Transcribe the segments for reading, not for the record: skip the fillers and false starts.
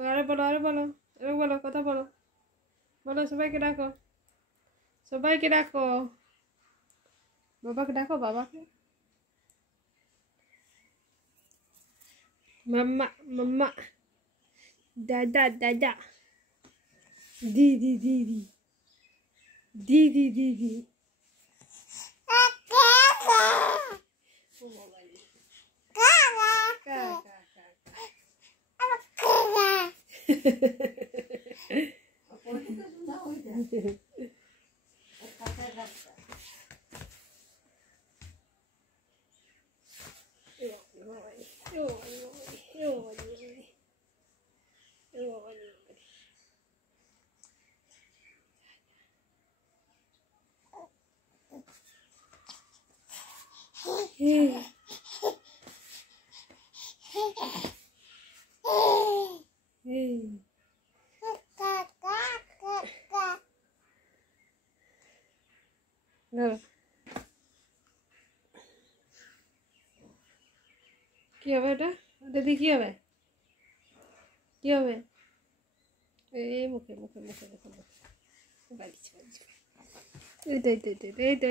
আরে বলো আরে বলো কথা বলো বলো সবাইকে ডাকো বাবাকে ডাকো বাবাকে মাম্মা মাম্মা দাদা দাদা দিদি দিদি দিদি দিদি কি হবে এটা দিদি কি হবে এই মুখে বাড়িছে এই তো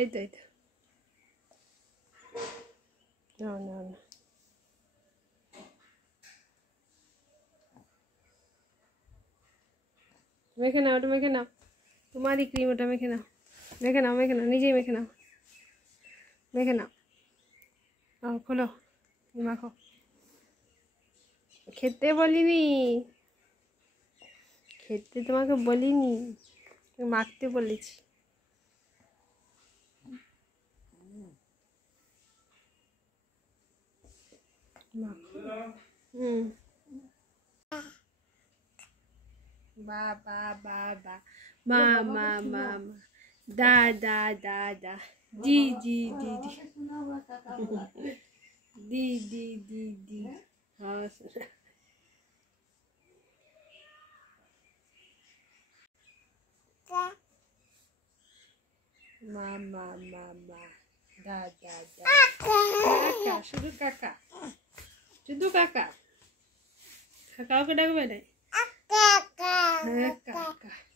না মেখে নাও तुम्हारी क्रीम ওটা মেখে নাও নিজেই মেখে নাও খোলো মাখো খেতে বলিনি তোমাকে বলিনি মাখতে বলেছি বাবা মা দাদা জি हाँ मामा दादा काका शुद्ध काका काका को डाक काका